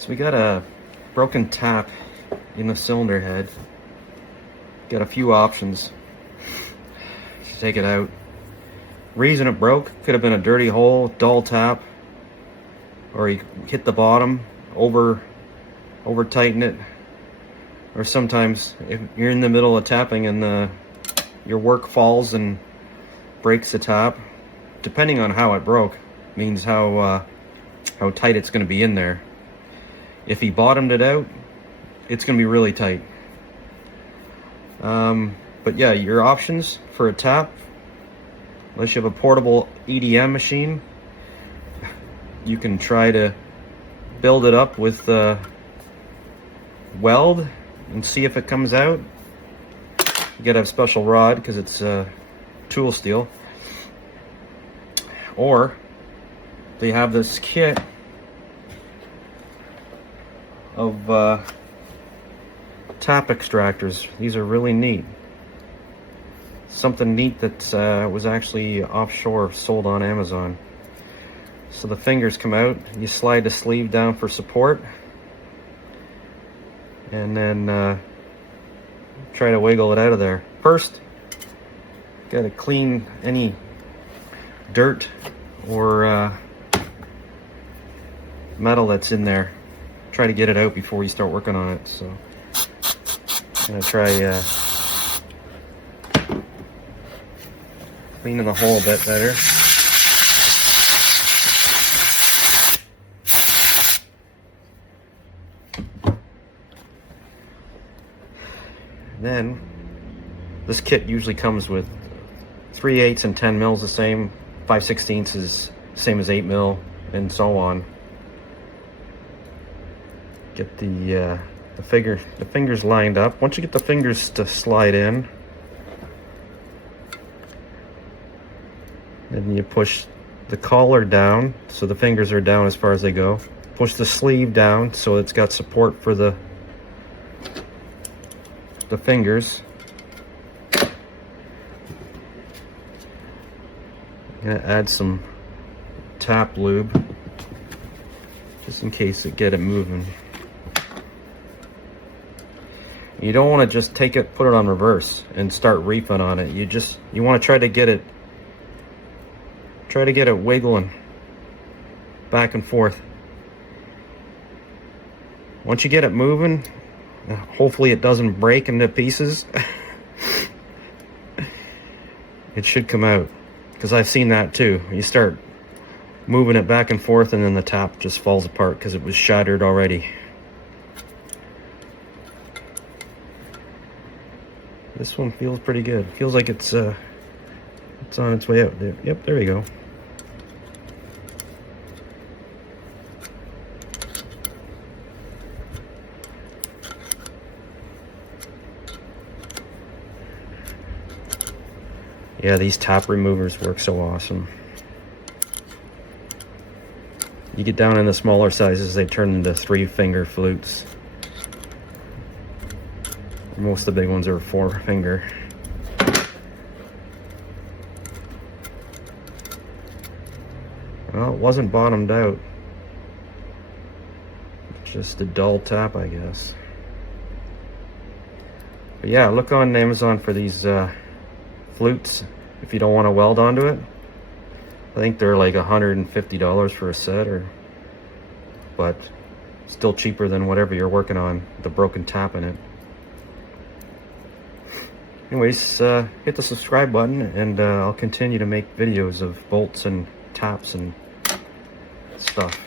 So we got a broken tap in the cylinder head. Got a few options to take it out. Reason it broke could have been a dirty hole, dull tap, or you hit the bottom, over tighten it, or sometimes if you're in the middle of tapping and your work falls and breaks the tap, depending on how it broke, means how tight it's going to be in there. If he bottomed it out, it's going to be really tight. But yeah, your options for a tap, unless you have a portable EDM machine, you can try to build it up with weld and see if it comes out. You gotta have a special rod because it's tool steel. Or they have this kit of tap extractors. These are really neat. Something neat that was actually offshore, sold on Amazon. So the fingers come out, you slide the sleeve down for support, and then try to wiggle it out of there. First, gotta clean any dirt or metal that's in there. Try to get it out before you start working on it. So I'm gonna try cleaning the hole a bit better. Then this kit usually comes with 3/8 and 10 mils the same, 5/16 is same as 8 mil, and so on. Get the fingers lined up. Once you get the fingers to slide in, then you push the collar down so the fingers are down as far as they go. Push the sleeve down so it's got support for the fingers. I'm gonna add some tap lube just in case it get it moving. You don't want to just take it, put it on reverse and start reefing on it. You want to try to get it wiggling back and forth. Once you get it moving, hopefully it doesn't break into pieces. It should come out, because I've seen that too. You start moving it back and forth and then the tap just falls apart because it was shattered already. This one feels pretty good. Feels like it's on its way out. Yep, there we go. Yeah, these tap removers work so awesome. You get down in the smaller sizes, they turn into 3-finger flutes. Most of the big ones are 4-finger. Well, it wasn't bottomed out. Just a dull tap, I guess. But yeah, look on Amazon for these flutes if you don't want to weld onto it. I think they're like $150 for a set, but still cheaper than whatever you're working on, the broken tap in it. Anyways, hit the subscribe button and I'll continue to make videos of bolts and taps and stuff.